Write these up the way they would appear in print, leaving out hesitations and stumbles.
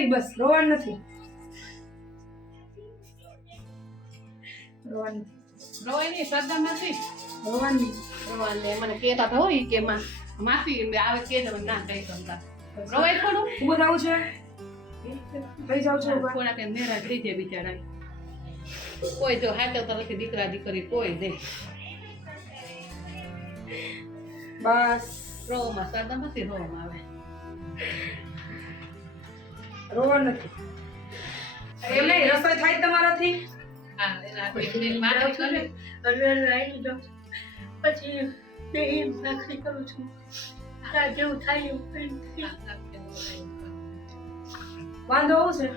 નહીં બસ રોવાનું નથી રોવાનું રોય નહીં શ્રદ્ધા નથી રોવાનું રોવાને મને કહેતા તો હોય કે માસી આવે કે મને ના કહી શકતા રોય થોડું ઊભું થવું છે થઈ જાવ છો ઊભા થોડા કે મેરા થઈ જાય બિચારા કોઈ જો હાથવતા નથી દીકરા દીકરી કોઈ દે બસ રોવામાં શ્રદ્ધા નથી રોવામાં આવે રોવાનું નથી એમ નહીં રસોઈ થાય તમારાથી હા એના આપણે મારા કરે આવી જાઉં પછી બે ભાખરી કરું છું જેવું થાય એવું વાંધો આવું છે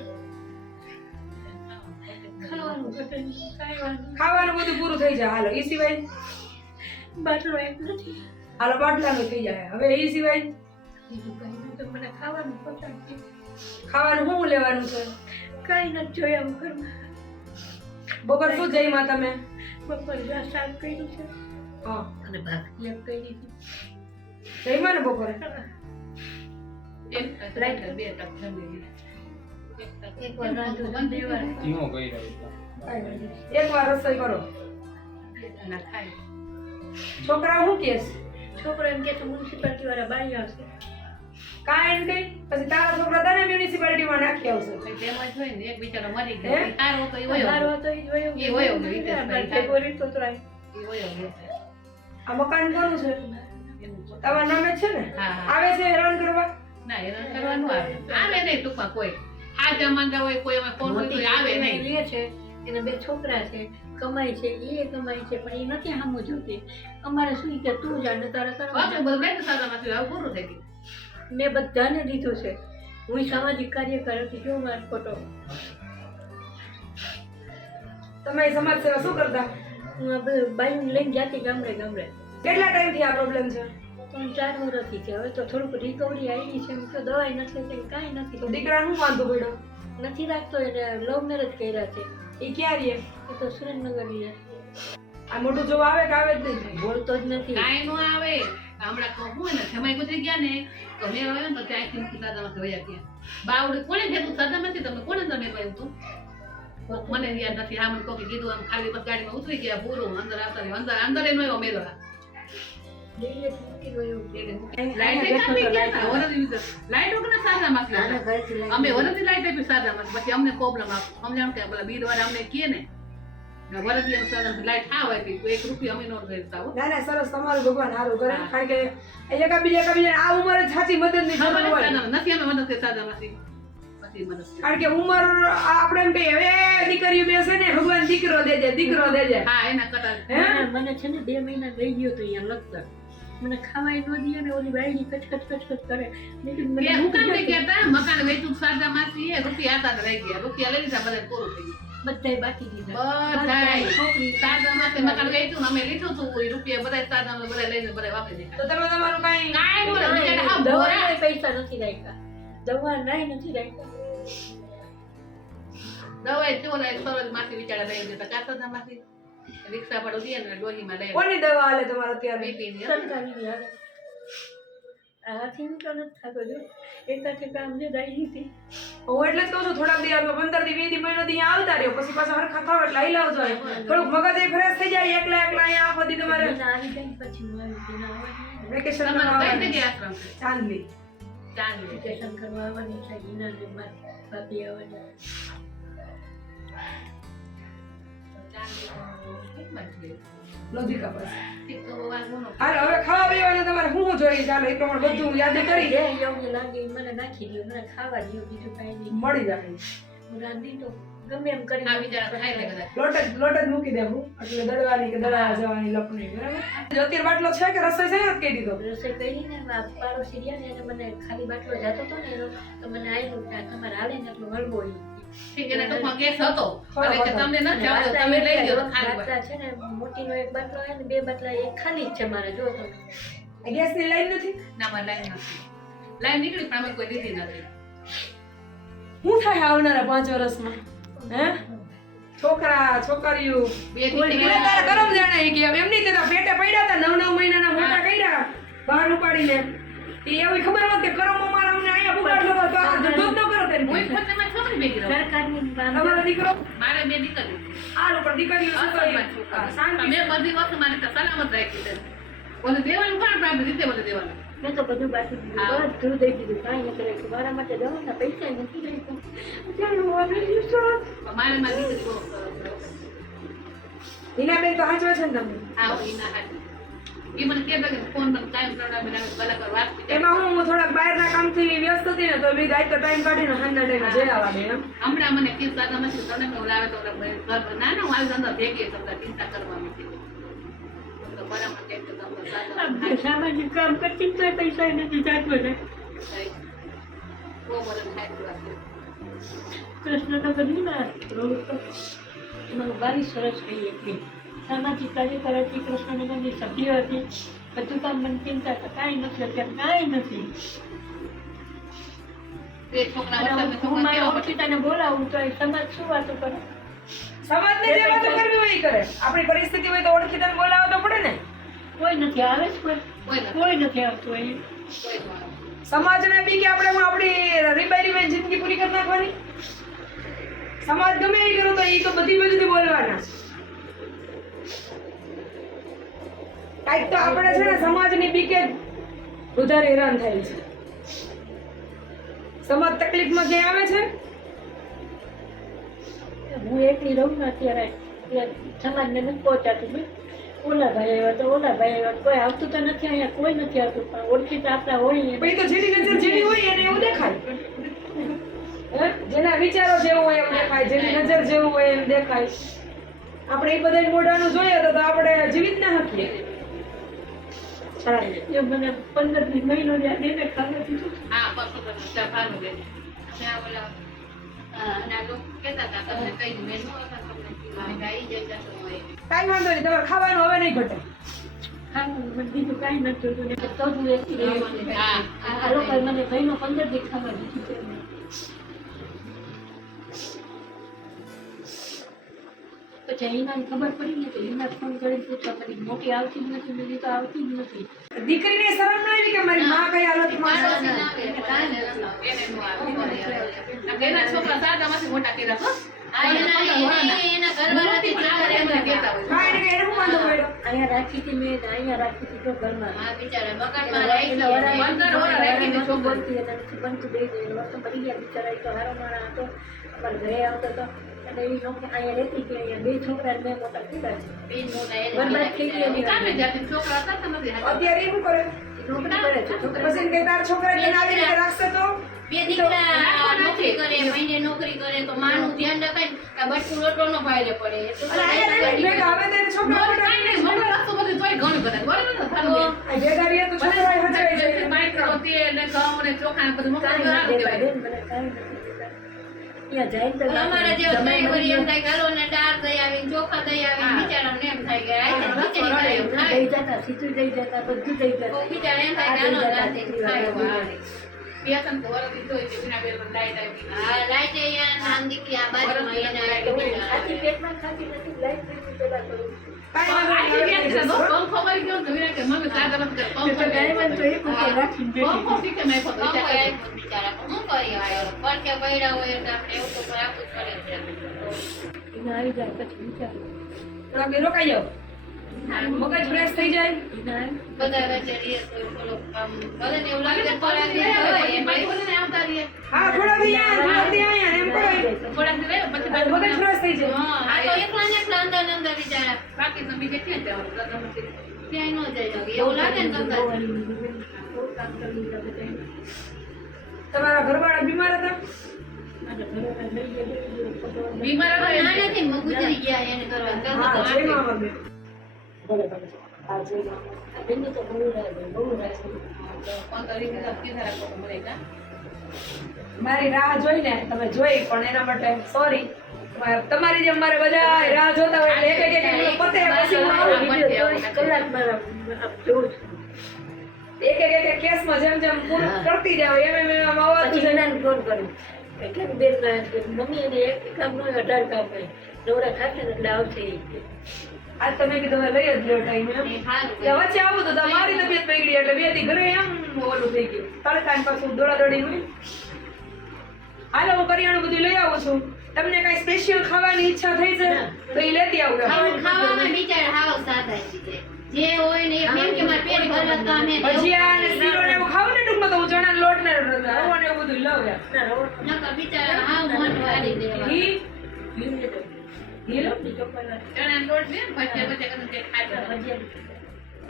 ખાવાનું ઘટે નહીં, કાંઈ વાંધો ખાવાનું બધું પૂરું થઈ જાય હાલો એ સિવાય નહીં. બાટલો એક નથી હાલો બાટલાનું થઈ જાય હવે એ સિવાય બીજું કંઈ નહીં તો મને ખાવાનું પહોંચાડતી ખાવાનું શું લેવાનું છે કાંઈ નથી જોયા ઘરમાં બપોર શું જઈમાં તમે બપોરે શાક કર્યું છે હા અને ભાખરી એક કરી જઈમાં ને બપોરે એક લાઈટ બે ટક જમી એક વાર રાંધું બે વાર ધીમો કરી રહ્યો એક વાર રસોઈ કરો ના ખાય છોકરા શું કેસ છોકરો એમ કે મ્યુનિસિપાલિટી વાળા બાઈ આવશે કાંઈ એમ કઈ પછી તારા છોકરા તને મ્યુનિસિપાલિટીમાં નાખી આવશે તેમ જ હોય ને એક બિચારો મરી હે? ગયો તારો તો એ હોય હારો હતો ઈ જોયો ઈ વયો ગયો, ઈ તો ભેગો રીતો તો આય. એ હોય આ મકાન કોનું છે તમારા નામે જ છે ને હા, હા. આવે છે હેરાન કરવા ના હેરાન કરવાનું આવે આવે નહીં ટૂંકમાં કોઈ આ જમાના હોય કોઈ અમે ફોન હોય તો આવે નહીં લે છે એના બે છોકરા છે કમાય છે એ કમાય છે પણ એ નથી સામું જોતી અમારે શું કે તું જાણે તારે બાપુ કરવા બધું લઈને સાદામાંથી હવે પૂરું થઈ ગયું મેં બધાને દીધું છે હું સામાજિક કાર્યકર હતી જો મારો ફોટો તમે સમાજ સેવા શું કરતા હું આ બધું બાયું લઈને જાતી ગામડે ગામડે કેટલા ટાઈમથી આ પ્રોબ્લેમ છે 3-4 વર્ષથી છે હવે તો થોડુંક રિકવરી આવી છે એમ તો દવાઈ નથી લેતી કાંઈ તો નથી દીકરાનું વાંધો પડ્યો નથી રાખતો એને લવ મેરેજ કર્યા છે એ ક્યાં રહે એ તો સુરેન્દ્રનગર છે આ મોટું જોવા આવે કે આવે જ નહીં બોલતો જ નથી કાંઈ નો આવે હમણાં કહું હોય ને જમાઈ ગુજરી ગયા ને તો મેં આવ્યો ને તો ત્યાંથી સાદામાંથી વયા ગયા બાવડે કોણે કીધું સાદામાંથી તમે કોણે તમે કહ્યું તું મને યાદ નથી હા મને કોકે કીધું આમ ખાલી બસ ગાડીમાં ઉતરી ગયા પૂરું અંદર આવતા રહ્યું અંદર એનો એવો મેળો ડેલી મૂકી ગયો લાઈટ વગર સાદામાંથી આના ઘરેથી લઈને અમે વરદી લાઈટ આપી સાદામાંથી પછી અમને પ્રોબ્લેમ આપ અમને એમ કે પેલા બીર વાળા અમને કહે ને વરદી એમ સાદામાંથી લાઈટ ખાવ આપી તો 1 રૂપિયા અમે નો દેતા હો ના ના સરસ તમારું ભગવાન સારું કરે હા. કારણ કે એકાબીજા આ ઉંમરે સાચી મદદ ની જરૂર હોય નથી અમે મદદ સાદામાંથી પછી મદદ કારણ કે ઉંમર આપણે એમ કહીએ હવે દીકરીઓ બેસે ને ભગવાન દીકરો દેજે હા એના કટાર હે મને છે ને 2 મહિના ગઈ ગયો તો અહીંયા લગતા મને ખાવાય ન દે ને ઓલી બાયડી કચ કરે મેં કીધું મને હું કામ નહીં કહેતા મકાન વેચું સાદામાંથી એ રૂપિયા હતા રહી ગયા રૂપિયા લઈ લીધા બધા પૂરું થઈ ગયું બધાય બાકી દીધા બધાય છોકરી સાદામાંથી મકાન વેચ્યું ને અમે લીધું હતું એ રૂપિયા બધા સાદામાં બધા લઈને બધા વાપરી દીધા તો તમે તમારું કાંઈ કાંઈ બોલે બિચારા હા બોરા દવાના પૈસા નથી રાખ્યા દવા નાય નથી રાખ્યા દવાઈ ચોલા સરળમાંથી બિચારા લઈ જતા કાસદામાંથી રિક્ષા પર ઉભી ને ડોહીમાં લઈ કોની દવા હાલે તમારે અત્યારે બીપીની સરકારી આવે આથી તો નથી થતો જો એકાથી કામ જે દાઈ હતી હું એટલે જ કહું છું થોડાક દિવસ 15 થી 20 થી મહિનો થી અહીંયા આવતા રહ્યો પછી પાછા હરખા થાવ એટલે આવી લાવજો થોડુંક મગજ એ ફ્રેશ થઈ જાય એકલા અહીંયા આખો દી તમારે આવી જાય પછી હું આવી ગઈ ના આવવાની વેકેશન તમારો કઈ જગ્યાએ આશ્રમ છે ચાંદલી ચાંદલી વેકેશન કરવા આવવાની છે ગીના ને મારી ભાભી આવવાની લોધિકા પાસે ઠીક તો વાંધો ન હાલો હવે ખાવા પીવાનું તમારે શું જોઈએ ચાલો એ પ્રમાણે બધું યાદ કરી જે યોગ્ય લાગે એ મને નાખી દો મને ખાવા દો બીજું કાંઈ નહીં મળી જાય હું રાંધી તો ગમે એમ કરી આ બિચારા ખાઈ લે કદાચ લોટ જ મૂકી દેવું એટલે દળવાની કે દળા જવાની લપણી બરાબર અત્યારે બાટલો છે કે રસોઈ છે ને કહી દીધો રસોઈ કરીને પાડોશી રહ્યા ને એને મને ખાલી બાટલો જતો હતો ને એનો તો મને આવ્યું કે આ તમારે હાલે ને એટલો હળવો ઈ. ઠીક એને ટૂંકમાં ગેસ હતો અને કે તમને નથી આવતો તમે લઈ લો તો ખાલી બાટલા છે ને મોટીનો એક બાટલો આવે ને 2 બાટલા એક ખાલી જ છે મારે જો તમે ગેસની લાઈન નથી ના માં લાઈન નથી લાઈન નીકળી પણ અમે કોઈ લીધી નથી શું થાય આવનારા 5 વર્ષમાં હે છોકરા છોકરીઓ બે મને તારા કરમ જાણે કે એમની તેના પેટે પડ્યા હતા 9 મહિનાના મોટા કર્યા બહાર ઉપાડીને એ એવી ખબર હોત કે કરમ અમારા અમને અહીંયા પુગાડલો તો આ ધંધો જ ન કરો તેને હું ખુદ નથી ભેગી રહું. સરકારની કામ તમારો દીકરો મારે 2 દીકરીઓ છે. આ લોકો દીકરીઓ શું કરે? અસલમાં છોકરા. હા, શાંતિ. મેં બધી વસ્તુ મારી રીતે સલામત રાખી છે. બધું દેવાનું કોણ આપણે આપણી રીતે બધું દેવાનું. મેં તો બધું બાકી હા. બધું દઈ દીધું કાંઈ નથી રાખ્યું મારા માટે દવાના પૈસા નથી રાખ્યું અત્યારે હું વાપરી લઈશ તો. મારે મારી દીકરી બહુ સરસ છે. હિનાબેન તો હાચવે છે ને તમને? હા ઈ ના હાચી. ઈ મને કહેતા કે ફોન પર ટાઈમ પ્રમાણે કલાકાર વાત કરી. એમાં હું થોડાક બહારના કામથી વ્યસ્ત હતી ને તો મેં ગાય તો ટાઈમ કાઢીને હાંજના ટાઈમે જઈ આવવા દે એમ. હમણાં મને ચિંતા તો નથી તમને મેં લાવે તો ઘર ના ના હું આવી અંદર ભેગી તમને ચિંતા કરવાની છે તો બરાબર કે તો તમને સાચું આમ જે સામાજિક કામ કરતી તોય પૈસા નથી જાતો ને બહુ બધું થાય છે. કૃષ્ણનગર ના રોડ પર એમાં 22 વર્ષ રહી હતી સામાજિક કાર્યકર હતી કૃષ્ણનગરની સભ્ય હતી બધું કામ મને ચિંતા તો કાંઈ નથી અત્યારે કાંઈ નથી તે છોકરા અને વચ્ચે હું છોકરા મારા કેવા ઓળખીતાને બોલાવું તો એ સમાજ શું વાતો કરે સમાજને જે વાતો કરવી હોય એ કરે. આપણી પરિસ્થિતિ હોય તો ઓળખીતાને બોલાવવા તો પડે ને. કોઈ નથી આવે જ કોઈ નથી આવતું એ કોઈ ન આવે. સમાજને બી કે આપણે હું આપણી રીબાઈ જિંદગી પૂરી કરી નાખવાની. સમાજ ગમે એ કરો તો એ તો બધી બાજુથી બોલવાના. કાંઈક તો આપણે છે ને સમાજની બીકે વધારે હેરાન થાય છે. સમાજ તકલીફમાં ક્યાં આવે છે? હું એકલી રહું ને અત્યારે એટલે સમાજને નથી પહોંચાતું મેં ઓલા ભાઈ આવ્યા તો ઓલા ભાઈ આવ્યા કોઈ આવતું તો નથી અહીંયા કોઈ નથી આવતું પણ ઓળખીતા આપણા હોય પણ એ તો જેની નજર જેવી હોય એને એવું દેખાય. હે? જેના વિચારો જેવું હોય એમ દેખાય, જેની નજર જેવું હોય એમ દેખાય. આપણે એ બધા મોઢાનું જોઈએ તો આપણે જીવિત ના શકીએ. એ મને 15 મહિનો યાદ એને ખબર દીધું હા બસ બસ ત્યાં ભાનું બેન ત્યાં ઓલા ના લોકો કહેતા હતા તમને કઈ મેં ન હતા તમને કીધું આવી જાય તો હોય કાંઈ વાંધો નહીં, તમારે ખાવાનું હવે નહીં ઘટે. ખાવાનું મને બીજું કાંઈ નથી જોતું ને તો જ હું એકલી રહી છું. હા આ લોકોએ મને ભાઈનો 15 દી ખાવા દીધું છે પછી હિનાને ખબર પડી ને તો હિના ફોન કરીને પૂછવા પડી મોટી આવતી જ નથી બીજી તો આવતી જ નથી દીકરીને શરમ ન આવી કે મારી માં કઈ હાલતમાં છે. એના છોકરા સાદામાંથી મોટા કર્યા છો હા, એને કઈ એને શું વાંધો પડ્યો? અહીંયા રાખી હતી મેં ને અહીંયા રાખી હતી તો ઘરમાં બોલતી હતા નથી બનતું દઈ દે વસ્તુ મરી ગયા બિચારા એ તો હારો માણા હતો અમારા ઘરે આવતો હતો અને એ લોકો અહીંયા રહેતી કે અહીંયા 2 છોકરા મેં મોટા કર્યા છે બરબાદ થઈ ગઈ એની વાત. છોકરા હતા તો નથી અત્યારે એ શું કરે? નોકરી કરે છે છોકરા પછી કે તારા છોકરા તને આવી રીતે રાખશે તો? બે દીકરા નોકરી કરે મહિને નોકરી કરે તો માનું ધ્યાન રખાય કે બટકું રોટલો નો ભાઈ પડે એટલું અને અહીંયા નહીં ભેગા આવે તો એને છોકરા કાંઈ મોટા નહીં, મને રસ્તો બધું જોઈ ઘણું બધા બરાબર ને થાનું બેન? આ ભેગા રહીએ તો છોકરા હચાઈ બધે જાય. બાઈક નો તેલ ને ઘઉં ને ચોખા ને બધું મોકલી કાંઈ દેવાનું નથી કહેવાય. દેતા બેન મને કાંઈ નથી દેતા અહીંયા જાય તો અમારા જેવું જમાઈ કઈ મરી વળી એમ ગયો. થાય ઘરો ને દાળ દઈ આવી ચોખા દઈ આવી હા. બિચારાને એમ થાય કે આ તો ખીચડી કરે એમ દઈ થાય જતા સીધું દઈ જતા બધું દઈ તો જતા બિચારા એમ થાય કે આનો રાતે ખાયો બે ત્રણ વરસથી જોઈ છે વિના બેન લાઈટ આવી. હા લાઈટ અહીંયા નામ દીકરી આ બાજુમાં એના ખાતી પેટમાં ખાતી નથી લાઈટ નથી પેલા કરું કાંઈ વાંધો આજે નહીં, બેન છે, હવે પંખો મરી ગયો ને તો વિના કે મમ્મી સાદા મત કર, પંખો તો ડાયમંડ તો એક ઉપર રાખીને બેઠી પંખો શીખે મેં પોતે પંખો વિચાર આપ્યો બિચારા શું કરી આવ્યો પડકે પડ્યા હોય એટલે આપણે એવું તો રાખવું જ પડે છે એના આવી જાય પછી વિચાર થોડાક બે રોકાઈ જાઓ. મગજ ફ્રેશ થઈ જાય. એના બધા વચ્ચે રહીએ તો થોડુંક આમ ભલે ને એવું લાગે કે થોડાક દિવસ હોય એમાં આવતા રહીએ. હા, થોડા દી આયા, થોડા દી આયા, એમ કરો. થોડાક દી રહ્યો, પછી મગજ ફ્રેશ થઈ જાય. આ તો એકલા ને એકલા અંદર ને અંદર બિચારા બાકી તો બીજે ક્યાં જવાનું? ક્યાંય ન જઈ શકે એવું લાગે ને તમને તમારા ઘરવાળા બીમાર હતા? બીમાર હતા એટલે નાનેથી ગુજરી ગયા એને કરવા હા, કરતા જય મા બાપ. ભલે, ભલે. હા, જય મા બાપ. બેન તો બહુ રાજી કીધા રાખો તો મળે કા? મારી રાહ જોઈને તમે જોઈ પણ એના માટે સોરી. તમારી જેમ મારે બધા રાહ જોતા હોય એટલે એક એક પતે પછી હું આવું. કલાક મારા જોઉં છું એક કેસમાં જેમ જેમ પૂરું કરતી જાવ એમ એમ એમ આવતું પછી જાય. હિનાને ફોન કર્યો એટલે કે બેન મમ્મી એને એક કામ નો 18 કામ હોય નવરા ખાશે ને એટલે આવશે એ કે. આજ તમે કીધું હવે લઈ જ લ્યો ટાઈમ એમ. એ સારું ત્યાં વચ્ચે આવું તો તમારી તબિયત બગડી એટલે બે દી ઘરે એમ ઓલું થઈ ગયું. તડકા ને પાછું દોડાદોડી હોય. હાલો હું કરિયાણું બધું લઈ આવું છું. તમને કઈ સ્પેશિયલ ખાવાની ઈચ્છા થઈ છે તો એ લેતી આવું. ખાવામાં બિચારા હાવ સાદા છે. જે હોય ને એમ કે મારે પેટ ભરવા કામ હે. ભજીયા અને શીરો ને એવું ખાવ ને ટૂંકમાં તો હું ચણાનો લોટ ને રવો ને એવું બધું લઉં યાર. નકર બિચારા હાવ મન વાળી દેવા. ઘી ચણાનો લોટ છે ને ભજીયા ભજીયા કરીને ખાય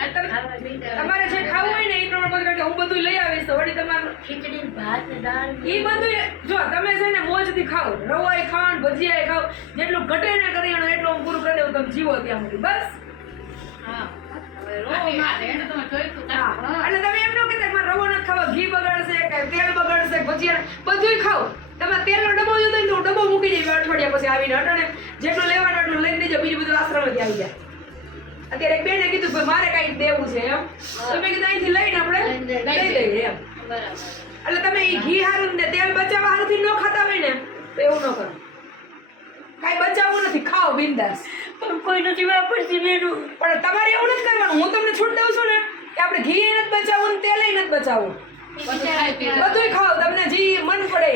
આ તમારે જે ખાવું હોય ને એ પ્રમાણે બધું, કારણ કે હું બધું લઈ આવીશ તો વળી તમારું ખીચડી ભાત દાળ ઈ બધું જો તમે છે ને મોજથી ખાઓ, રવાય ખાઓ ને ભજીયાય ખાઓ, જેટલું ઘટે ને કરિયાણું એટલું હું પૂરું કરી દઉં, તમે જીવો ત્યાં સુધી બસ. હા હવે રોટી ખાધે એને તમે જોઈતું હા એટલે તમે એમ ન કહેતા કે મારે રવો નથી ખાવો, ઘી બગડશે કે તેલ બગડશે, ભજીયા બધુંય ખાઓ. તમારે તેલનો ડબ્બો જોતો હોય તો હું ડબ્બો મૂકી દઈશ અઠવાડિયા પછી આવીને, અટાણે જેટલું લેવાનું એટલું લઈ લેજો, બીજું બધું આશ્રમથી આવી જાય. અત્યારે એક બેને કીધું ભાઈ મારે કઈ દેવું છે એમ, તો મેં કીધું અહીંથી લઈને આપણે લઈ લઈએ એમ. બરાબર. એટલે તમે ઈ ઘી હારું ને તેલ બચાવવા હારુંથી ન ખાતા હોય ને તો એવું ન કરો. કાંઈ બચાવવું નથી, ખાઓ બિંદાસ. પણ કોઈ નથી વાપરતી મેનું. પણ તમારે એવું નથી કરવાનું. હું તમને છૂટ દઉં છું ને કે આપણે ઘી નથી બચાવવું ને તેલ નથી બચાવવું, બધુંય ખાઓ તમને જી મન પડે.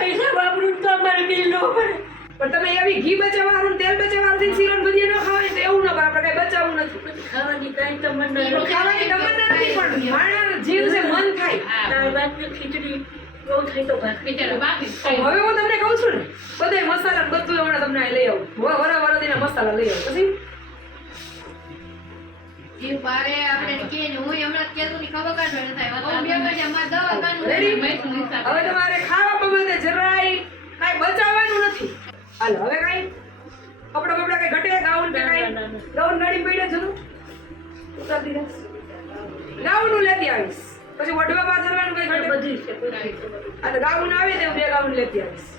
પૈસા વાપરું તો અમારે બિલ ન પડે. પણ તમે એવી ઘી બચાવવા હારું ને તેલ બચાવવા હારું શીરો ને ભજીયા ન ખાવાય તો એવું ન કરો. આપણે કઈ બચાવવું નથી. ખાવાની કાંઈ તમન્ના નથી. ખાવાની તમન્ના નથી પણ માણસનો જીવ છે, મન થાય. દાળ ભાત ને ખીચડી બહુ થાય તો ભાત. બિચારા બાકી હવે હું તમને કહું છું ને બધાય મસાલા બધું હમણાં તમને અહીં લઈ આવું. વરાવરદીના મસાલા લઈ આવું. પછી જીવ બારે આપણે કે ને હું હમણાં કેતું ની ખબર કાઢો ને થાય વાત બે વાગે અમાર દવાખાનું રેડી? મૈસૂર હિસાબ. હવે તમારે ખાવા બાબતે જરાય કાંઈ બચાવવાનું નથી. હાલો હવે કાંઈ કપડા બપડા કઈ ઘટે, ગાઉન કે કાંઈ ગાઉન ગાડી પડે છે ઉતારતી રહેશ. ગાઉનું લેતી આવીશ, પછી વઢવા પાથરવાનું કઈ ઘટે. બધું છે બધું છે. આ તો ગાઉન આવે ને હું 2 ગાઉન લેતી આવીશ.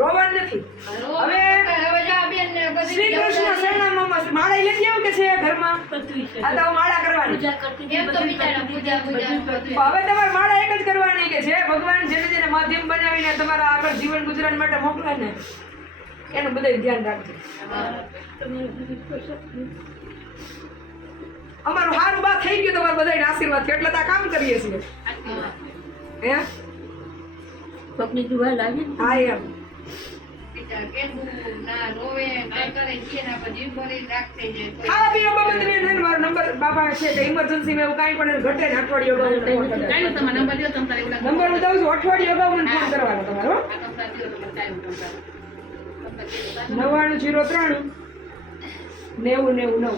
રોવાનું નથી. હવે હવે જા બેન ને બધી શ્રી કૃષ્ણ શરણામાં માળા લેતી આવું કે છે ઘરમાં? બધું છે. આ તો હું માળા કરવાની. પૂજા કરતી હતી, એમ તો બધું બિચારા કરતી પૂજા હતી, પૂજા બધું બધું. હવે તમારે માળા એક જ કરવાની કે છે ભગવાન જેને જેને માધ્યમ બનાવીને તમારા આગળ જીવન ગુજરાન માટે મોકલે ને એનું બધું ધ્યાન રાખજો. તમે બધું કરશો. અમારું હારું બા થઈ ગયું તમારા બધાના આશીર્વાદથી, એટલે તો આ કામ કરીએ છીએ. હે પગની દુવા લાગી ને. હા એમ બિચારા કેવું ના રોવે કાઈ કરે છે ને આપણે જીવ ભરી રાખતે જાય ખાવા પીવા બાબતે મેં છે ને મારો નંબર બાપા છે કે ઇમરજન્સીમાં એવું કાંઈ પણ ઘટે ને અઠવાડિયું અગાઉ મને ફોન કાંઈ કરવાનો. નહીં, તમારો નંબર દ્યો, તમે તારે એવું લાગે. નંબર હું દઉં છું, અઠવાડિયું અગાઉ મને ફોન કરવાનો તમારો. આ તમે તારે દ્યો, તમે કાંઈ એવું તમે તારે. 9903 9099.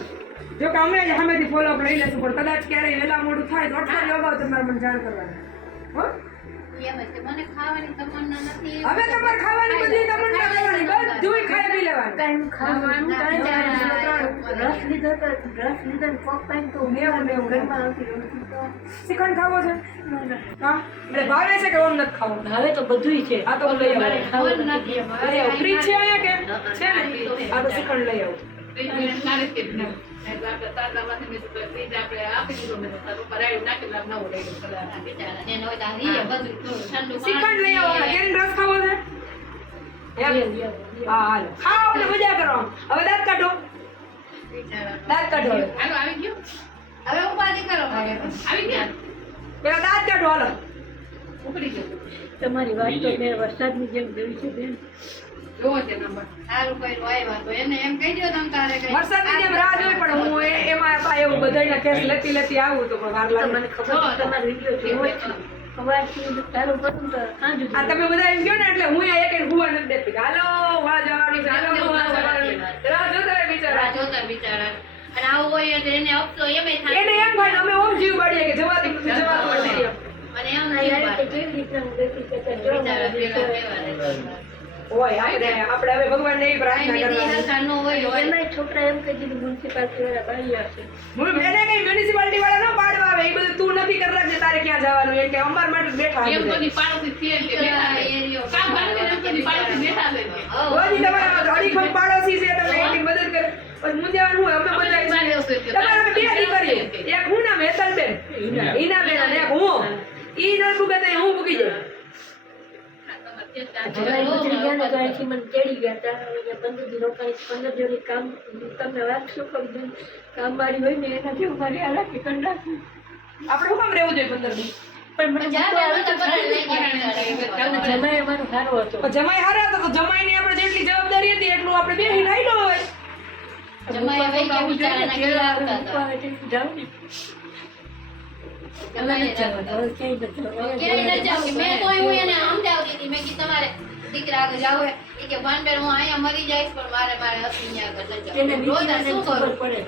જો કે અમે જ સામેથી ફોલોઅપ લઈ લેશું, પણ કદાચ ક્યારેય વહેલા મોડું થાય તો અઠવાડિયું અગાઉ તમારે મને જાણ કરવાની. હો? એમ જ છે. મને ખાવાની તમન્ના નથી હવે તમારે ખાવાની બધી તમન્ના કરવાની, બધુંય ખાઈ પી લેવાનું. કાંઈ ખાવાનું કાંઈ જાય. રસ લીધો તો રસ લીધો ને કોક પાઈને તો નેવું ઘરમાં આવતી રહું છું તો. શ્રીખંડ ખાવો છે? હા એટલે ભાવે છે કે ઓમ નથી ખાવો? હવે તો બધુંય છે. આ તો લઈ આવો. મારે ખાવું નથી. લઈ આવો. ફ્રીજ છે અહીંયા કે છે ને? આ તો શ્રીખંડ લઈ આવો. તારે જ કીધું. આપણે તારલામાંથી મેં તો ફ્રીજ આપણે આપી દીધું, મેં તો તારું ભરાયું નાખેલું, આમ નવું લઈ ગયું. બિચારા એને હોય તો આ રીએ બધું થોડું ઠંડુ શ્રીખંડ લઈ આવો. કેરીનો રસ ખાવો છે? એમ? હા હાલો ખાઓ ને મજા કરો. હવે દાંત કાઢો, બિચારા દાંત કાઢો હવે. હાલો, આવી ગયો? હવે ઉપાધિ કરો હવે આવી ગયા? પેલા દાંત કાઢો હાલો. ઉપડી ગયો. તમારી વાત તો મેં વરસાદની જેમ જોઈ છે બેન. જોવો છે નંબર. સારું કર્યું આવ્યા તો એને એમ કહી દો તમે તારે કઈ વરસાદની જેમ રાહ જોઈ પણ હું એમાં એવું બધાયના કેસ લેતી આવું તો પણ વાર તો લાગે. મને ખબર છે તમારો વિડીયો જોયો જ છે. સવારથી તારું કરું તો સાંજ સુધી. આ તમે બધા એમ કહો ને એટલે હું એક હુવા નથી દેતી. હાલો વાહ જવાનું છે, હાલો વાહ જવાનું છે. રાહ જોતા હોય બિચારા. જોતા બિચારા અને આવું હોય એટલે એને અફસો એમે થાય એને એમ થાય ને અમે ઓમ જીવ બાળીએ કે જવાથી નથી જવાતું નથી એમ. અને એમ આ યાર તે કેવી રીતના હું દેખી કે જો બિચારા મારા ભેગા દીકરા. રહેવા હોય આપણે હવે ભગવાનને એવી પ્રાર્થના કરવાની. એમાંય છોકરા એમ કહી દીધું મ્યુનિસિપાલિટી વાળા બાઈ આવશે. હું એને કઈ મ્યુનિસિપાલિટી વાળા ન પાડવા આવે, એ બધું તું નથી કરી રાખજે તારે ક્યાં જવાનું એમ કે અમાર માટે જ બેઠા એમ છે. બધી પાડોશી છે એટલે બેઠા છે. કામ ભાગે ને એમ બધી પાડોશી બેઠા છે. રોજી તમારા અડીખમ પાડોશી છે, તમે એની મદદ કરે પણ મુંજાવાનું હોય અમે બધા તમારે અમે બે દીકરીઓ, એક હું નામ હેતલબેન ઈનાબેન અને એક હું. ઈ ન ભૂગે તો હું ભૂગી જાય. જવાઈ ગુજરી ગયા ને તો અહીંથી મને તેડી ગયા હતા. અહીંયા 15 દી રોકાઈ, 15 જોડી કામ તમને વાત શું કરું બેન, કામવાળી હોય ને એનાથી હું મારી હાલાકી કરી નાખી. આપણે શું કામ રહેવું જોઈએ 15 દી? પણ મને જ્યાં મૂકવા રહેવું તો આવે અને જમાઈ અમારો સારો હતો. પણ જમાઈ હારા હતા તો જમાઈની આપણે જેટલી જવાબદારી હતી એટલું આપણે બેહીને આયલો હોય. જમાઈ વહી ગયા બિચારા કેળા આવતા હતા. જાઉં ને જમાઈ ક્યાંય નથી જવાનું. ક્યાંય ન જાવ કે મેં તો હું એને સમજાવતી હતી મેં કીધું તમારે દીકરા આગળ જાવ એ કે ભાનબેન હું અહીંયા મરી જઈશ પણ મારે હસી આગળ ન જાવ તેને રોજ વિચારને શું ખબર કરું પડે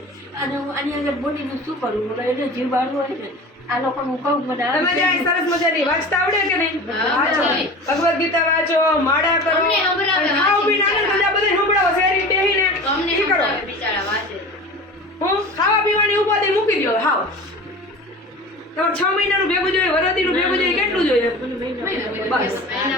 અને હું આની આગળ બોલીને શું કરું બોલો એટલે જીવ બાળવું હોય ને આ લોકો હું કહું મને આ તમે જે આ સરસ મજાની વાંચતા આવડે કે નહીં? હા, વાંચો. આવડે. ભગવદ ગીતા વાંચો, માળા કરો. અમને સંભળાવે, અને ખાઓ પીને આનંદ મજા બધાય સંભળાવો, શેરીમાં બેહીને. અમને ઈ કરો. સમજાવે બિચારા વાંચે હું ખાવા પીવાની ઉપાધિ મૂકી દો હાવ. તમારે 6 મહિનાનું ભેગું જોઈએ, વરદીનું ભેગું જોઈએ, કેટલું જોઈએ? બસ.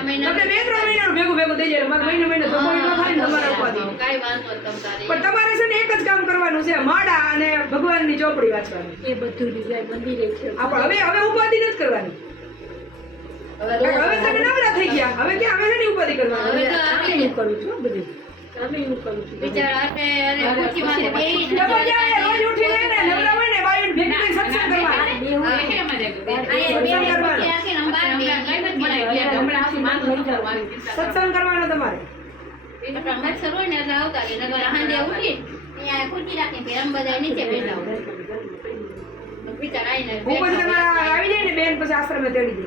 મહિના તમને 2-3 મહિનાનું ભેગું થઈ જાય. મારે મહિને તો કોઈ ન થાય ને તમારે ઉપાધિ. કાંઈ વાંધો નહીં તમ તારે પણ તમારે છે ને એક જ કામ કરવાનું છે, માળા અને ભગવાનની ચોપડી વાંચવાની. એ બધું ડિઝાઇન મંદિરે છે આપણે હવે ઉપાધિ નથી કરવાની. કારણ કે હવે તમે નવરા થઈ ગયા. હવે ક્યાં હવે શેની ઉપાધિ કરવાની? હવે તો કામે હું કરું છું બધું કામે હું કરું છું બિચારા હાથે અને ખુરશી માથે બેહી તમે જ્યાં રોજ ઉઠીને ને નવરા હોય ને બાયું ભેગી થઈને સત્સંગ કરવાનો. સત્સંગ કરવાનો તમારે. મચ્છર હોય ને એટલે આવતા રહે નગર હાંજે ઉઠી અહીંયા ખુરશી રાખી પછી આમ બધા નીચે બેઠા હોય બિચારા આઈને હું પછી તમારા આવી જાય ને બેન પછી આશ્રમે તેડી દે.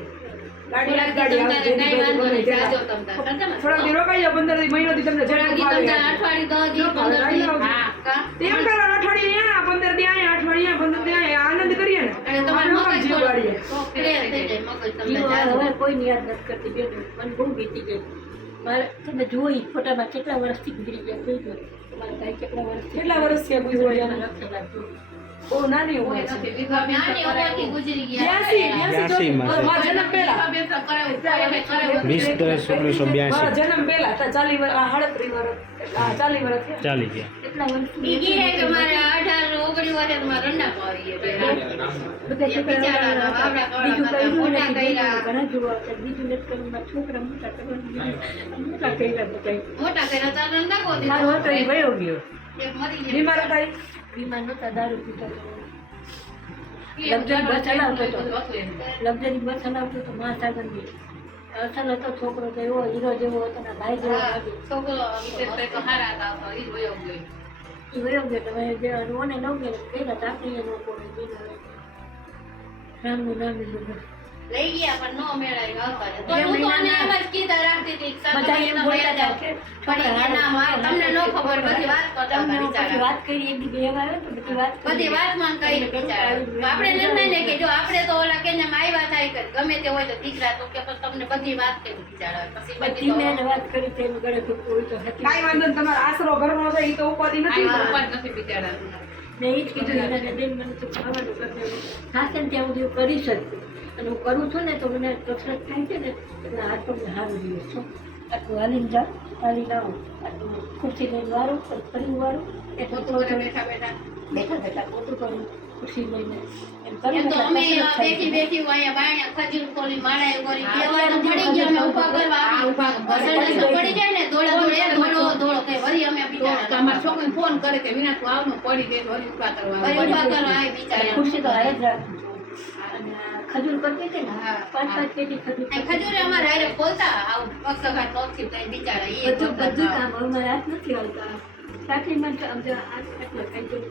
ગાડી આવે, ગાડી આવે, જેની કાંઈ વાંધો ગમે નહીં તે જાજો આવે. તમતાર કરતા થોડાક દી રોકાઈ જાઓ, 15 દી મહિનો દી તમને થોડા જેટલું દી ફાવે. તમતાર અઠવાડિયું 10 દી 15 દી હા. કા તેમ કરવાનું, અઠવાડિયે અહીંયા, 15 દી અહીંયા, અઠવાડિયે અહીંયા, 15 દી અહીંયા. આનંદ કરીએ ને. અને તમારું આપણે મગજ જીવ વાળીએ. ક્લિયર થઈ જાય મગજ તમને જીવો જાજો હવે કોઈની યાદ નથી કરતી બેન મને બહુ વીતી ગઈ મારે તમે જુઓ ઈ ફોટામાં કેટલા વર્ષથી ગુજરી ગયા જોઈ લો તમારા ભાઈ કેટલા વર્ષથી કેટલા વર્ષ થયા ગુજરી ગયા? લખી નાખજો. બહુ નાની ઉંમર છે. નાની ઉંમરથી ગુજરી ગયા 82 માં છે. મારા જન્મ પહેલા. 20/10/1982 મારા જન્મ પહેલા હતા 40 વર્ષ, 38 વર્ષ, 40 વર્ષ થયા. ચાલી ગયા. કેટલા વર્ષથી ઈ કહે કે મારે 18 19 વર્ષે મારે રંડા પાવી બધા બિચારાના વાવડા છોકરા કવડા બીજું કરતા કઈ ઘણા જોવા બીજું નથી કરવું મારા છોકરા મોટા કરવાનું મોટા કર્યા બધા મોટા કર્યા તાર રંડા કો મારો હતો એ વયો ગયો એક મરી ગયા બીમાર હતા ઈ? બીમાર નહોતા દારૂ પીતા લક્ઝરી બસ ચલાવતો હતો લક્ઝરી બસ ચલાવતો હતો મહાસાગરની અસલ હતો છોકરો તો એવો હીરો જેવો હતો ને ભાઈ જેવો લાગે છોકરો વિશેષ તો હારા હતા ઈ વયો ગયો એ વયો ગયો તમે જે ઓને ન ગયો પહેલા ચાકરીએ ન કોને રામનું નામ લીધું લઈ ગયા પણ નો મેળાય આવતા તો હું તો આને એમ જ કીધા રાખતી હતી બધા એમ બોલતા હતા કે પણ એ ના માર તમને નો ખબર બધી વાત કરતા હતા પછી બિચારા વાત કરી એક દી બે વાર તો બધી વાત બધી વાત માં કઈ બિચારા આપણે નિર્ણય ને કે જો આપણે તો ઓલા કે ને આવ્યા થાય કે ગમે તે હોય તો દીકરા તો કે પણ તમને બધી વાત કરી બિચારા પછી બધી બધી મેં વાત કરી તેનું ગળે ઠૂકવું હોય તો હતી કાંઈ વાંધો નહીં, તમારો આશરો ઘરનો છે ઈ તો ઉપાધિ નથી. ઉપર નથી બિચારા મેં એ જ કીધું એને બેન મને તો ખાવાનું કરી દેવું ખાશે ને ત્યાં સુધી હું કરી શકું અને હું કરું છું ને તો મને કસરત થાય છે ને એટલે આ તો મને સારું દિવસ છું આટલું હાલીને જાઉં હાલીને આવું આટલું ખુરશી લઈને વારું ફરી વારું એટલું પોતું કરે બેઠા બેઠા બેઠા બેઠા ખોટું કરું ખુરશી લઈને એમ એમ તો અમે કસરત થાય બેઠી બેઠી અહીંયા બાયણે ખજૂર ખોલી માળા કરી દેવાનું મળી ગયા અમે ઊભા કરવા પડી જાય ને દોડે દોડે દોડો દોડો કે વળી અમે તો બિચારા અમારા છોકરીને ફોન કરે કે વિના તું આવનું પડી દે તો વળી ઉભા કરવા વળી ઊભા કરવા આવે બિચારા ખુરશી તો હારે જ રાખું છું અને ખજૂર કરતી હતી ને હા, 5-5 પેટી ખજૂર આ ખજૂર અમારે હારે ખોલતા આવું પક્ષઘાત નોખી કઈ બિચારા એ બધું કરતા બધું હતા. કામ હવે મારે હાથ નથી આવતા સાચીમાં તો આમ જો હાથ આટલો ખાઈ ગયો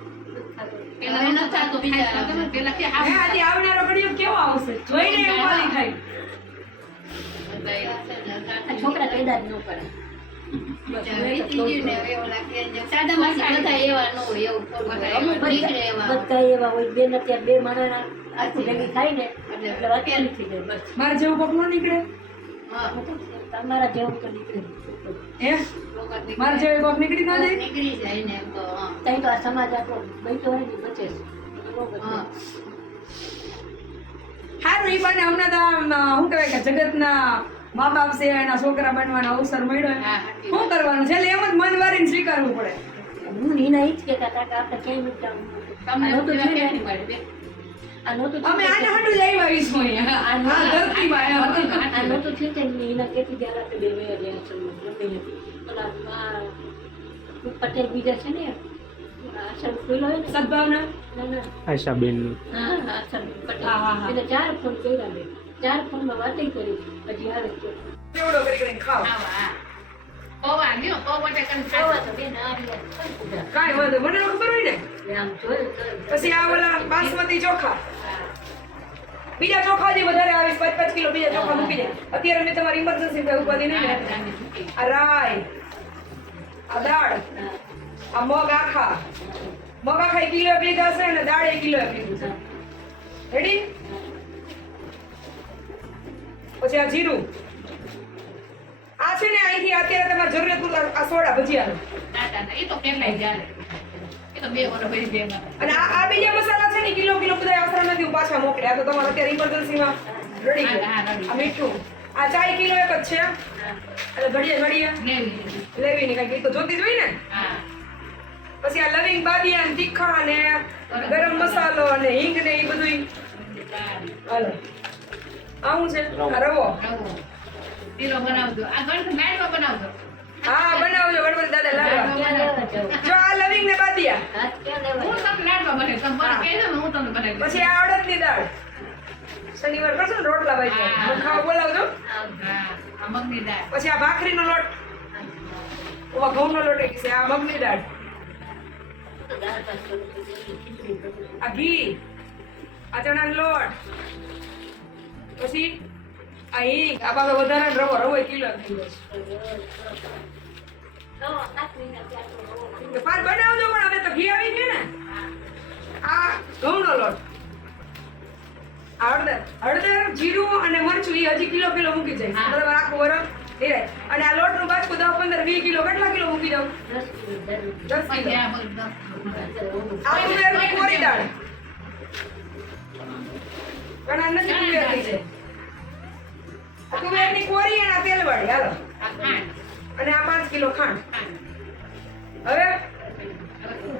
પેલા હવે નથી થતું બિચારા. પેલા કે હે, આજે આવનારો ઘડીઓ કેવો આવશે? જોઈને ઉપાધિ થાય. આ છોકરા પેદા જ ન કરે બિચારા વીતી ગયું ને હવે ઓલા કે જે સાદામાંથી બધા એવા ન હોય એવું થોડું હોય. અમુક નીકળે એવા બધા એવા હોય બેન અત્યારે બે માણસના આખું ભેગી થાય ને એટલે વાત એની થઈ જાય બસ મારે જેવું કોક ન નીકળે? હા, તમારા જેવું તો નીકળે હે? લોકો નીકળે. મારે જેવું કોક નીકળી ન જાય? નીકળી જાય ને એમ તો હા. ત્યાં તો આ સમાજ આપણો બેઠો હોય ને બચે છે બહુ બચે. હા. હારું, ઈ બાને હમણાં તો આમ, શું કહેવાય કે જગતના મા બાપ છે એના છોકરા બનવાનો અવસર મળ્યો એમ. હા, શું કરવાનું? છેલ્લે એમ જ મન વારીને સ્વીકારવું પડે. હું એના ઈ જ કહેતા હતા કે આપણે ક્યાંય નથી જવું. તમને આ નહોતું પેલા થયું ને, કેટલી મળે બે આ નહોતું અમે થયું આને ને, હાટું જ આવ્યા આવીશું અહીંયા. આ ધરતીમાં આવ્યા. આ નહોતું થયું ને, એના કેટલી ગયા રાતે બે વયા ગયા આશ્રમમાં, ગમે હતી. ઓલા પટેલ બીજા છે ને આશ્રમ ખુલ્લો હોય ને સદભાવના. ના ના આશાબેન હા આશ્રમ પટેલ હા, હા, હા. એટલે 4 ફોન કર્યા મેં ચાર ફોનમાં વાતે કરી પછી આવે છે કેવડો કરી કરીને ખાવ હા પૌવા લ્યો પૌવા બટેકાનું શાક. ખાવા તો બેન આ રહ્યા પણ પૂજા. કાંઈ વાંધો મને તો ખબર હોય ને એટલે આમ જોયું તો પછી આ ઓલા બાસમતી ચોખા બીજા ચોખા જે વધારે આવે 5 કિલો બીજા ચોખા મૂકી દે અત્યારે મેં તમારી ઇમરજન્સી કઈ ઉપાધિ નહીં ને આ રાઈ આ દાળ આ મગ આખા કિલો લીધા છે ને દાળ 1 કિલો લીધું છે રેડી પછી આ જીરું આ છે ને અહીંથી અત્યારે તમારે જરૂરિયાત પૂરતા આ સોડા ભજીયા ના, એ તો કેટલાય જાય. એ તો 2 વર્ષ પછી બેમાં. અને આ બીજા મસાલા છે ને કિલો બધા આશ્રમમાંથી હું પાછા મોકલે આ તો તમારે અત્યારે ઇમરજન્સીમાં રેડી હા, ready. આ મીઠું આ ચાય કિલો એક જ છે એટલે ઘડીએ લેવી. લેવી ને કઈ તો જોતી જ હોય ને હા. પછી આ લવિંગ બાદિયા ને તીખા ને ગરમ મસાલો અને હિંગ ને એ બધું હાલો આવું છે આ રવો રવો. શીરો બનાવજો. આ ગણપતિ લાડવા બનાવજો. હા બનાવજો ગણપતિ દાદા લાડવા ક્યાં લેવા જાવ જો આ લવિંગ ને બાદિયા હાથ ક્યાં લેવા હું જાવ તમને લાડવા બનાવીશ. તમે મને કહેજો ને હું તમને બનાવી દઈશ. પછી આ અડદની દાળ શનિવાર કરશો ને રોટલા ભાઈ હા. મને ખાવા બોલાવજો હા, આ મગની દાળ. પછી આ ભાખરીનો લોટ ઓવા ઘઉંનો લોટ એક છે આ મગની દાળ દાળ ભાત કરું છું, ખીચડી કરું છું. આ ઘી આ ચણાનો લોટ પછી આ હિંગ આ બાબા વધારે રવો 1 કિલો થઈ જાય પાર બનાવજો પણ હવે તો ઘી આવી ગયું ને આ ઘઉંનો લોટ આ હળદર જીરું અને મરચું એ હજી કિલો મૂકી જાય હા. બરાબર આખું વરસ એરાય અને આ લોટનું બાજકું 10 15 20 કિલો કેટલા કિલો મૂકી જાવ 10 કિલો દાળ. 10 પછી કિલો આ બધું આ તુવેરની કોરી દાળ ઘણા નથી તુવેરની છે આ તુવેરની કોરી અને આ તેલવાળી હાલો આ ખાંડ. અને આ 5 કિલો ખાંડ ખાંડ. હવે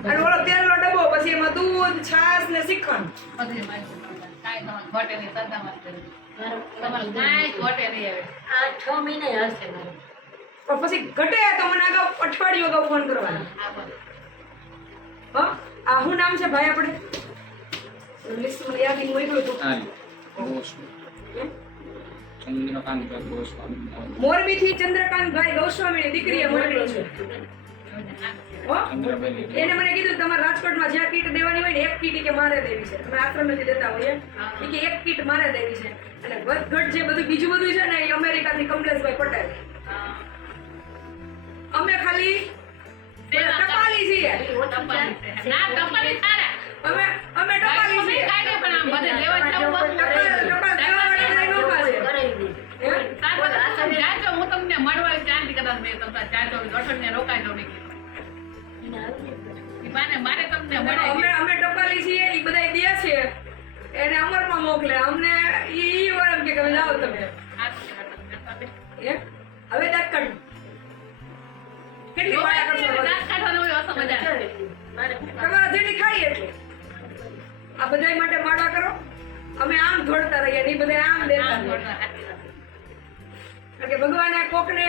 અને ઓલો તેલનો ડબ્બો પછી એમાં દૂધ છાશ ને શ્રીખંડ પછી મારી કાંઈ તમારે ઘટે નહીં, સદામાં જ કરજો. મારો તમારે કાંઈ ઘટે નહીં હવે. આ 6 મહિના હશે મારો પણ પછી ઘટે તો મને અગાઉ અઠવાડિયું અગાઉ ફોન કરવાનો આ બધું. હા આ શું નામ છે ભાઈ આપણે લિસ્ટ મને યાદ નહીં મોકલ્યું હતું મોરબીથી ચંદ્રકાંતભાઈ ગોસ્વામીની દીકરીએ મોકલ્યો છે હો? એને મને કીધું તમારે રાજકોટમાં જ્યાં કીટ દેવાની હોય ને એક કીટ કે મારે દેવી છે અમે આશ્રમથી દેતા હોઈએ ઈ કે એક કીટ મારે દેવી છે અને વધઘટ જે બધું બીજું બધું છે ને એ અમેરિકાથી કમલેશભાઈ પટેલ અમે ખાલી ટપાલી છીએ ટપાલી છે. ના, ટપાલી સારા. અમે ટપાલી છીએ કાંઈ નહીં, પણ આમ બધે લેવા જ જવું હોય. ટપાલ દેવાવાળા બધા નોખા છે કરાવી દે હે? સારું, જાજો, હું તમને મળવા ચાંદી કદાચ મેં તમને જાજો અઠવાડિયે રોકાજો નહીં. એને આવી ઈ બાને મારે તમને અમે મળે અમે ટપાલી છીએ એ બધા દે છે એને અમરમાં મોકલે અમને ઈ વરમ કે તમે જાઓ તમે હે? હવે દાંત કાઢ કેટલી માયા કરશો તમારા જેટલી ખાઈ એટલે આ બધા માટે માળા કરો અમે આમ દોડતા રહીએ ને ઈ બધા આમ દેતા રહીએ. કારણ કે ભગવાને કોકને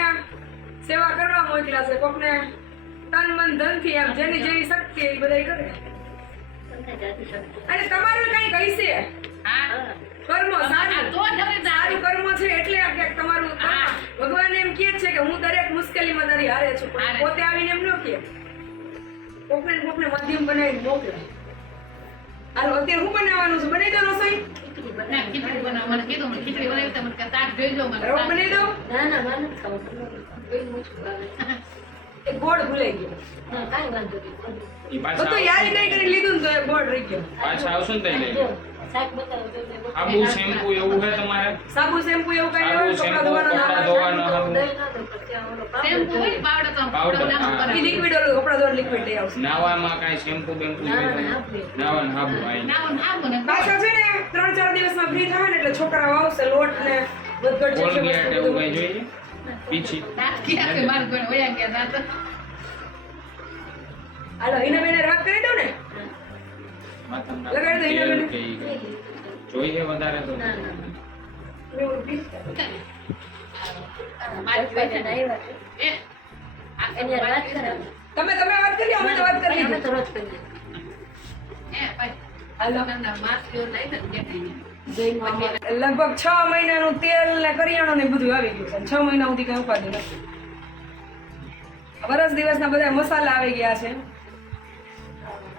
સેવા કરવા મોકલ્યા છે કોકને તન મન ધન થી આમ જેની જેવી શક્તિ એ બધા કરે અને તમારું કઈ કહીશે કર્મ સારું સારું કર્મ છે એટલે આ ક્યાંક તમારું હા. ભગવાન એમ કહે છે કે હું દરેક મુશ્કેલીમાં તારી હારે છું પણ હારે. પોતે આવીને એમ ન કહે કોકને ને કોકને માધ્યમ બનાવીને મોકલે હાલો અત્યારે હું બનાવવાનું છે બનાવી દો રસોઈ ખીચડી બનાવો મને કીધું મને ખીચડી બનાવી તો મને કે શાક જોઈ દો મને રવો શાક. બનાવી દો ના ના મારે નથી ખાવું કોઈ ઓછું આવે એક ગોળ ભૂલાઈ ગયો ના કાંઈ વાંધો નહીં બધું યાદ કઈ કરી લીધું ને તો એક ગોળ રહી ગયો પાછા આવશો ને તઈ લઈ જો, લો. શાક બતાવો તો એટલે બતાવો. આબુ શેમ્પુ એવું છે તમારે સાબુ શેમ્પુ એવું કઈ સાબુ, કપડા શેમ્પુ, ધોવાનો કપડાં ના ધોવાનો. તો દહીં ના દો, પછી આ ઓલો પાવડર શેમ્પુ હોય જોઈએ. ને પાવડર તો પાવડર, નાખો હા. કરે. લિક્વિડ ઓલું કપડા ધોવાનું લિક્વિડ લઈ આવશે નાવામાં કાંઈ શેમ્પુ બેમ્પુ ના, જોઈએ ના, તમે? આપે. નાવાનું હાબુ આઈ નાવો ને આવો ને પાછા છે ને 3-4 દિવસમાં ફ્રી થાય ને એટલે છોકરાઓ આવશે લોટ ને વધઘટ જે છે કોલગેટ વસ્તુ એવું બધું. કઈ જોઈએ પીછી દાંત ક્યાં છે મારા જોડે વયા ગયા દાંત. હાલો હિના બેને વાત કરી દઉં ને માથામાં લગાડી દો, તેલ એના કે ઈ જોઈએ વધારે તો ના ના એવું પીસ. મારી ભાઈ આવ્યા છે. એ આ એની હારે વાત કરાવો. તમે વાત કરી લો, અમે તો વાત કરી અમે લીધી. તો રોજ કરીએ. એ ભાઈ હાલો તમને માસ્ક જેવું લઈ ને બેઠી લગભગ 6 મહિનાનું તેલ ને કરિયાણું ને બધું આવી ગયું છે 6 મહિના સુધી કઈ ઉપાધિ નથી વરસ દિવસના બધા મસાલા આવી ગયા છે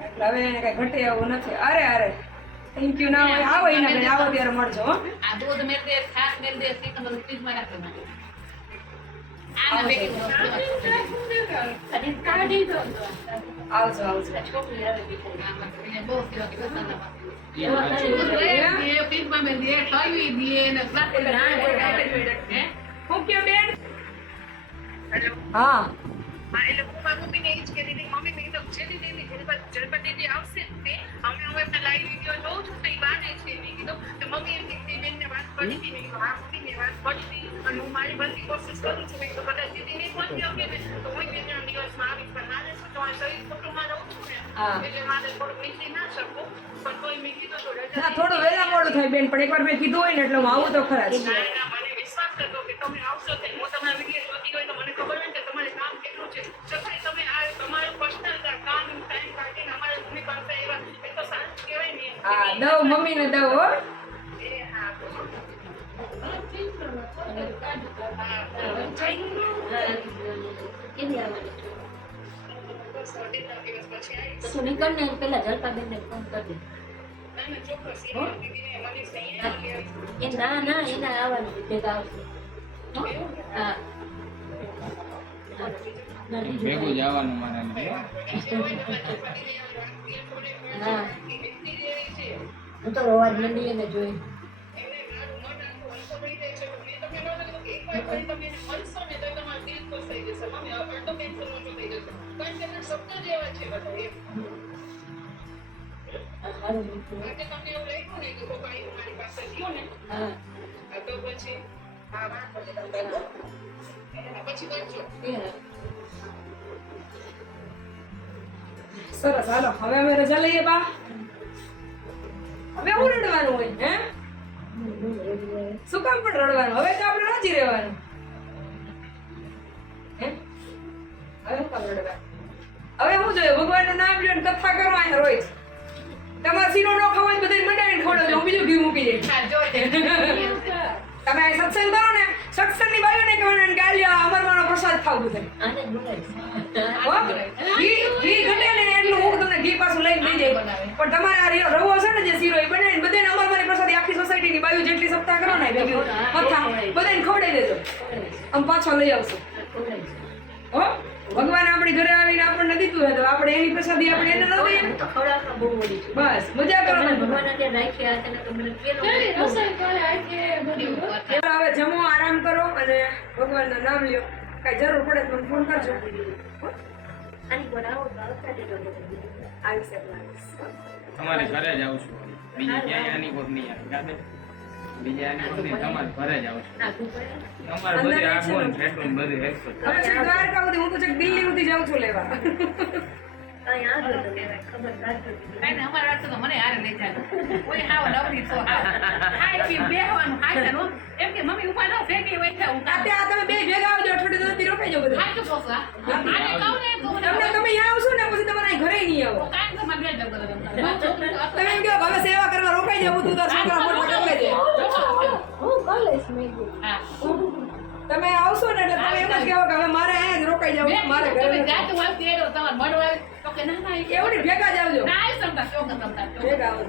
એટલે હવે એને કઈ ઘટે એવું નથી અરે થેન્ક યુ ના હોય આવો એના બેન આવો ત્યારે મળજો હો આ દૂધ મેળ દે છાશ મેળ દે શ્રીખંડ બધું ફ્રીજમાં રાખી નાખો. આના પેકેટ અને કાઢી દો આવજો છોકરી આવે બિચારી. આમાં બહુ સેવા કરી બધાના પાસે. એ પાછું દૂધ દે, ફ્રીજમાં મેળ દે, ઠલવી દે ને ગ્લાસ હે? હું કયો બેન હા હા એટલે હું મારી મમ્મીને એ જ કહેતી હતી મમ્મી મેં કીધું જેની દેવી જલપતિ દીદી આવશે ને તે અમે એમને લાઈવ વિડીયો જોઉં છું તો એ બાને છે મેં કીધું તો મમ્મી એમ કીધી બેનને વાત કરી હતી મેં કીધું હા મમ્મીને વાત કરી અને હું મારી બધી કોશિશ કરું છું મેં કીધું કદાચ દીદી નહીં પહોંચી શકે ને તો હું 2-3 દિવસમાં આવીશ પણ મારે શું તો શરીર કુટુંબમાં રહું છું ને હા. એટલે મારે થોડું મીઠી ના શકું પણ તોય મેં કીધું તો ના રજા થોડું વહેલા મોડું થાય બેન પણ એકવાર મેં કીધું હોય ને એટલે હું આવું તો ખરા જ ના, મને વિશ્વાસ કરતો કે તમે આવશો તો હું તમારા વિડીયો જોતી હોય તો મને ખબર હોય ને કે તમારે કામ કેટલું છે છતાંય તમે આ તમારું પર્સનલ કામ ટાઈમ કાઢીને અમારા મમ્મી પાસે એવા એ તો સારું કહેવાય ને હા દઉં મમ્મીને દઉં હો એ હા કેવી આવવાની છે? બસ 2-3 દિવસ પછી આવીશ તો તું નીકળ ને પેલા જલપાબેનને ફોન કરજે. ના ના ચોક્કસ એ દીદીને મનીષને અહીંયા લઈ આવીશ એ ના એના આવવાનું છે, ભેગા આવશે. હો? હા ભેગું જવાનું મારે હા હું તો અવાજ મંડી ને જોઈ એમને મારું મન આખું હલકો થઈ જાય છે મેં તમને નહોતું કીધું કે એકવાર પણ તમે એને મળશો ને તો તમારું દિલ ખુશ થઈ જશે મમ્મી અડધો કેન્સર ઓછો થઈ જશે કારણ કે એના શબ્દ જ એવા છે બધા એમ સારું મૂકવું. આજે તમને એવું લાગ્યું ને કે કોઈ ભાઈ મારી પાસે થયું ને હા તો પછી હા વાત પછી તમે કરો પછી કરજો એ સરસ હાલો હવે અમે રજા લઈએ બા હવે હું રડવાનું હોય હે શું કામ પણ રડવાનું હવે તો આપણે રાજી રહેવાનું હે હવે હું કામ રડવાનું હવે હું જોયું ભગવાનનું નામ લ્યો ને કથા કરો અહીંયા રોજ તમારે શીરો ન ખાવો હોય તો બધાને મંડાવીને ખવડાવજો હું બીજું ઘી મૂકી દઈશ હા, જો તે. તમે આ સત્સંગ કરો ને સત્સંગની બાજુને કહેવાનું કે આલ્યો અમરવાનો પ્રસાદ ખાવ બધે આને જ બોલાવીશ. હો? ઘી ઘટે ને એટલું હું તમને ઘી પાછું લઈને લઈ જાય પણ તમારે આ રવો છે ને જે શીરો એ બનાવીને બધાને અમારી પ્રસાદી આખી સોસાયટીની બાજુ જેટલી સપ્તાહ કરો ને ભેગી કથા બધાને ખવડાવી દેજો આમ પાછો લઈ આવશું હો ભગવાન આપણી ઘરે આવીને આપણને દીધું હોય તો આપણે એની પ્રસાદી આપણે એને ન દઈએ તો ખવડાવવા બહુ વળી છું. બસ મજા કરો તમે ને ભગવાન અત્યારે રાખ્યા હતા ને તો મને કેલો હવે જમો આરામ કરો અને ભગવાનનું નામ લ્યો કાંઈ જરૂર પડે તો મને ફોન કરજો હો? આની પર આવો તો આવતા રહેજો. આવી શકે તમારે ઘરે જ આવશું બીજે ક્યાંય આની કોર નહીં આવે ગાડે બીજે આની કોર નહીં તમારે ઘરે જ આવશું નાખવું પડે. તમારે બધું આખું ને ફેટું ને બધું હેરખું જ. હવે છે દ્વારકા સુધી હું તો છેક દિલ્હી સુધી જાઉં છું લેવા કાંઈ આવજો તમે ખબર રાખજો. કાંઈ નહીં, અમારે રાખતો તો મને હારે લઈ જાય. કોઈ હાવ નવરી છો, હાવ. ખાઈ પી બેહવાનું, ખાઈ એમ કે મમ્મી ઉભા ન ફેંકી હોય છે, હું કાઢું. આ તમે બે ભેગા આવજો અઠવાડિયે સુધી રોકાઈ જાવ બધા ખાઈ તો પોસા. આને કહું ને તો મને તમને તમે અહીંયા આવશો ને પછી તમારે અહીં ઘરે નહીં આવો કાંઈ તો મારે બે જગ્યા બધા રમતા. તમે એમ કહો હવે સેવા કરવા રોકાઈ જાવ તું તાર છોકરા મોટા કરી લેજે હું કલેશ મેં કીધું. હા. તમે આવશો ને એટલે તમે એમ જ કહેવો કે હવે મારે અહીંયા જ રોકાઈ જાવ મેં મારે કીધું, ઘરે તમે જાતે વાંચી એડો, તમારે મળવા આવે. તો કે ના, ના, એ એવું નહીં ભેગા જ આવજો ના, આવી શકતા, ચોક્કસ શકતા, ચોક્કસ. ભેગા આવજો